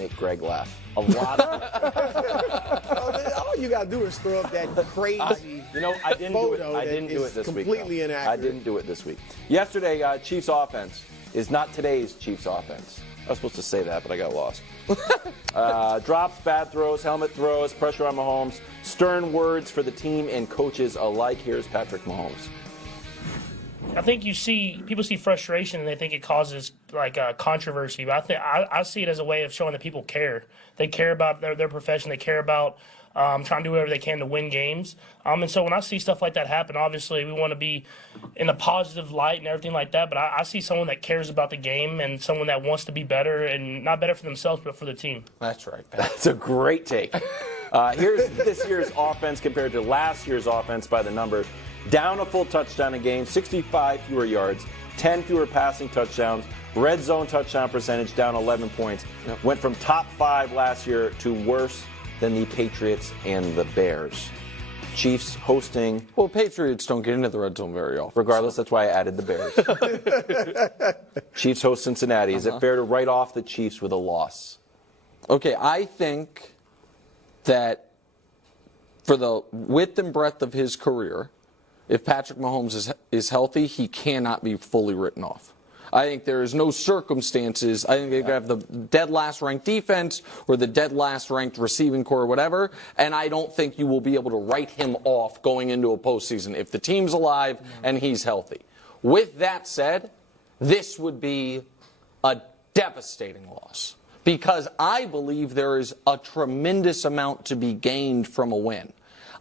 make Greg laugh. A lot of All you got to do is throw up that crazy I didn't photo I didn't do it this week. completely inaccurate. I didn't do it this week. Yesterday, Chiefs offense is not today's Chiefs offense. I was supposed to say that, but I got lost. Drops, bad throws, helmet throws, pressure on Mahomes. Stern words for the team and coaches alike. Here's Patrick Mahomes. I think people see frustration and they think it causes controversy. But I see it as a way of showing that people care. They care about their profession. They care about trying to do whatever they can to win games. And so when I see stuff like that happen, obviously we want to be in a positive light and everything like that. But I see someone that cares about the game and someone that wants to be better, and not better for themselves but for the team. That's right, Pat. That's a great take. Here's this year's offense compared to last year's offense by the numbers. Down a full touchdown a game, 65 fewer yards, 10 fewer passing touchdowns, red zone touchdown percentage down 11 points. Yep. Went from top 5 last year to worse than the Patriots and the Bears. Chiefs hosting. Well, Patriots don't get into the red zone very often. Regardless, that's why I added the Bears. Chiefs host Cincinnati. Is it fair to write off the Chiefs with a loss? Okay, I think that for the width and breadth of his career, if Patrick Mahomes is healthy, he cannot be fully written off. I think there is no circumstances. I think they have the dead last ranked defense or the dead last ranked receiving core or whatever, and I don't think you will be able to write him off going into a postseason if the team's alive and he's healthy. With that said, this would be a devastating loss because I believe there is a tremendous amount to be gained from a win.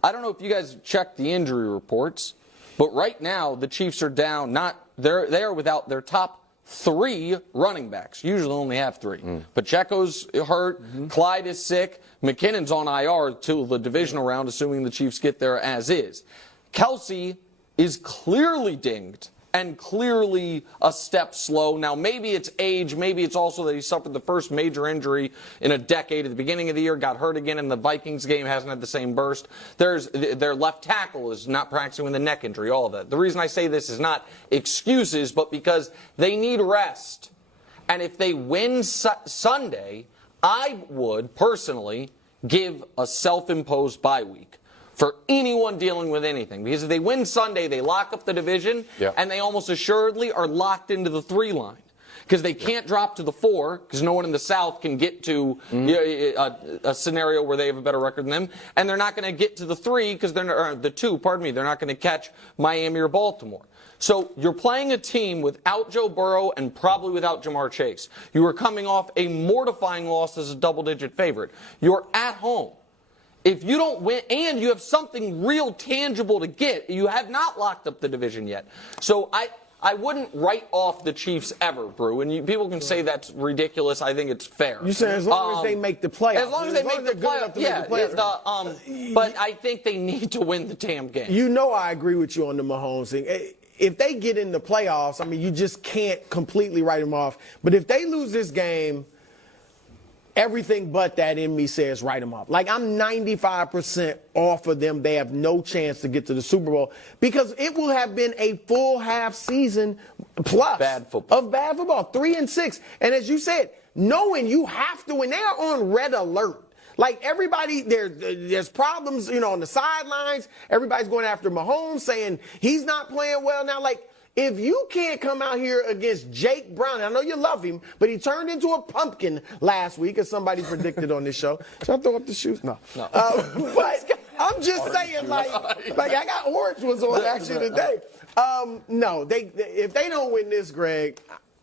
I don't know if you guys checked the injury reports, but right now the Chiefs are down. They are without their top 3 running backs. Usually only have 3. Pacheco's hurt. Clyde is sick. McKinnon's on IR till the divisional round, assuming the Chiefs get there as is. Kelsey is clearly dinged and clearly a step slow. Now, maybe it's age. Maybe it's also that he suffered the first major injury in a decade at the beginning of the year, got hurt again in the Vikings game, hasn't had the same burst. Their left tackle is not practicing with a neck injury, all of that. The reason I say this is not excuses, but because they need rest. And if they win Sunday, I would personally give a self-imposed bye week for anyone dealing with anything. Because if they win Sunday, they lock up the division, and they almost assuredly are locked into the 3 line. Because they can't drop to the 4, because no one in the South can get to a scenario where they have a better record than them. And they're not going to get to the 3, because the 2, pardon me, they're not going to catch Miami or Baltimore. So you're playing a team without Joe Burrow and probably without Jamar Chase. You are coming off a mortifying loss as a double-digit favorite. You're at home. If you don't win, and you have something real tangible to get, you have not locked up the division yet. So I wouldn't write off the Chiefs ever, Brew. And people can say that's ridiculous. I think it's fair. You say as long as they make the playoffs. As long as they make the playoffs, yeah. But I think they need to win the damn game. You know I agree with you on the Mahomes thing. If they get in the playoffs, I mean, you just can't completely write them off. But if they lose this game, everything but that in me says write them off. Like, I'm 95% off of them. They have no chance to get to the Super Bowl because it will have been a full half season plus of bad football, 3-6. And as you said, knowing you have to win, they are on red alert. Like, everybody, there's problems, on the sidelines. Everybody's going after Mahomes, saying he's not playing well now. Like, if you can't come out here against Jake Brown, I know you love him, but he turned into a pumpkin last week, as somebody predicted on this show. Should I throw up the shoes? No. But I'm just saying, like I got orange ones on actually today. No, if they don't win this, Greg,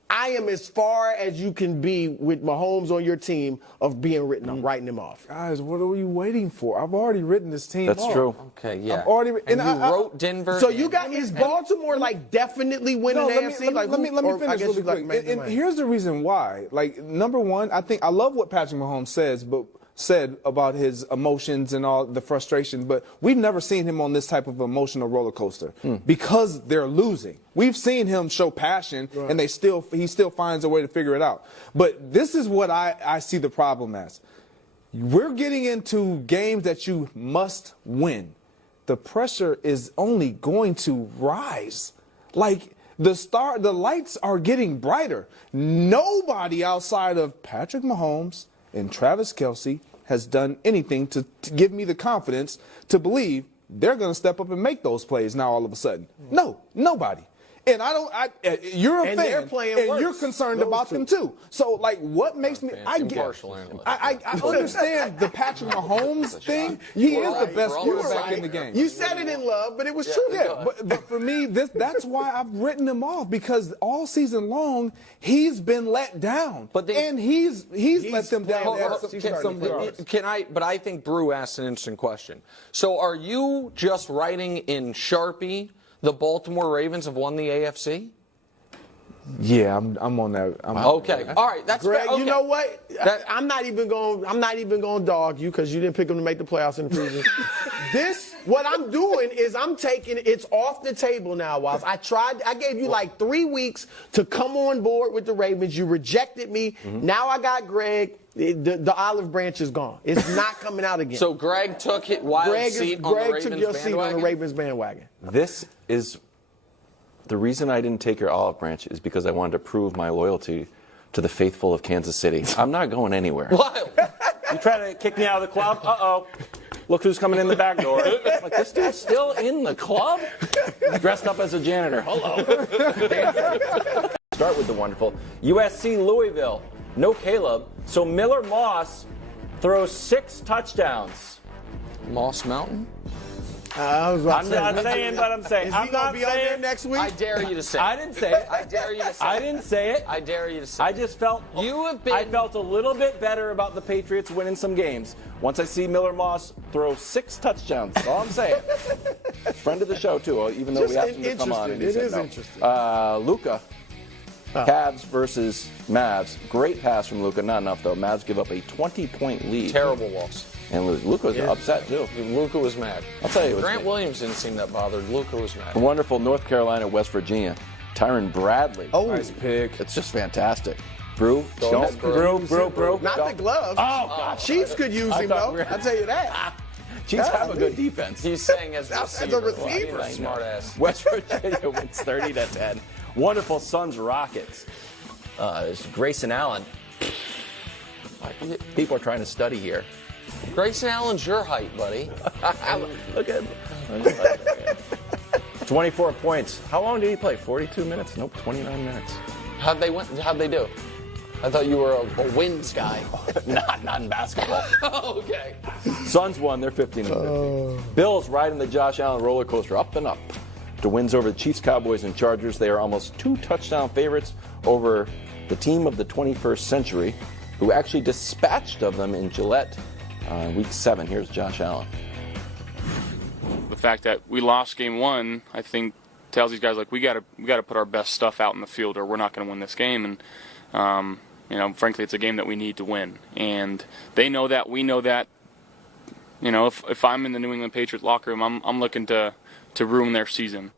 I am as far as you can be with Mahomes on your team of being writing them off. Guys, what are you waiting for? I've already written this team off. That's true. Okay, yeah. I've already and you wrote Denver. So you got is Baltimore definitely winning the AFC? Let me finish really quick. And here's the reason why. Like, number one, I love what Patrick Mahomes said about his emotions and all the frustration, but we've never seen him on this type of emotional roller coaster because they're losing. We've seen him show passion, and he still finds a way to figure it out. But this is what I see the problem as. We're getting into games that you must win. The pressure is only going to rise. Like, the lights are getting brighter. Nobody outside of Patrick Mahomes and Travis Kelce has done anything to give me the confidence to believe they're going to step up and make those plays now all of a sudden. No, nobody. And you're a And fan, they're playing and worse. you're concerned Those about two. them too. So, like, what makes me? I understand the Patrick Mahomes thing. He is the best quarterback in the game. You said it in love, but it was true. Yeah, but for me, that's why I've written him off, because all season long he's been let down. And he's let them down. But I think Brew asked an interesting question. So are you just writing in Sharpie the Baltimore Ravens have won the AFC? Yeah, I'm on that. Okay, all right, that's Greg, fair. Okay. you know what? I'm not even going to dog you because you didn't pick them to make the playoffs in the preseason. What I'm doing is I'm taking it's off the table now, Wiles. I gave you like 3 weeks to come on board with the Ravens. You rejected me. Now I got Greg. The olive branch is gone. It's not coming out again. So Greg took Wild's seat on the Ravens took your seat on the Ravens bandwagon. This is the reason I didn't take your olive branch is because I wanted to prove my loyalty to the faithful of Kansas City. I'm not going anywhere. Wild. You try to kick me out of the club? Uh-oh. Look who's coming in the back door. Like, this dude's still in the club? Dressed up as a janitor. Hello. Start with the wonderful USC Louisville. No Caleb. So Miller Moss throws 6 touchdowns. Moss Mountain? I'm not saying what I'm saying. Is I'm he going not to be on saying there next week? I dare you to say it. I didn't say it. I dare you to say it. I didn't say it. I dare you to say it. I just felt I felt a little bit better about the Patriots winning some games once I see Miller Moss throw 6 touchdowns. That's all I'm saying. Friend of the show too, even though we asked him to come on. And he said no. Interesting. Luka. Cavs versus Mavs. Great pass from Luka. Not enough though. Mavs give up a 20-point lead. Terrible loss. And Luka was upset too. Luka was mad. I'll tell you. Grant Williams didn't seem that bothered. Luka was mad. Wonderful North Carolina, West Virginia. Tyron Bradley. Oh, nice pick. It's just fantastic. Brew. ahead, Brew. not the gloves. Oh, God. Chiefs could use him, though. I'll tell you that. Chiefs have a good defense. He's saying as a receiver. receiver. Smart ass. West Virginia wins 30-10. Wonderful Suns Rockets. There's Grayson Allen. People are trying to study here. Grayson Allen's your height, buddy. Look at him. 24 points. How long did he play? 42 minutes? Nope, 29 minutes. How'd they do? I thought you were a wins guy. Not in basketball. Oh, okay. Suns won. They're 15-15. Bills riding the Josh Allen roller coaster up and up to wins over the Chiefs, Cowboys, and Chargers. They are almost 2 touchdown favorites over the team of the 21st century, who actually dispatched of them in Gillette week 7. Here's Josh Allen. The fact that we lost game 1, I think, tells these guys, like, we got to put our best stuff out in the field, or we're not going to win this game. And frankly, it's a game that we need to win, and they know that. We know that. If I'm in the New England Patriots locker room, I'm looking to ruin their season.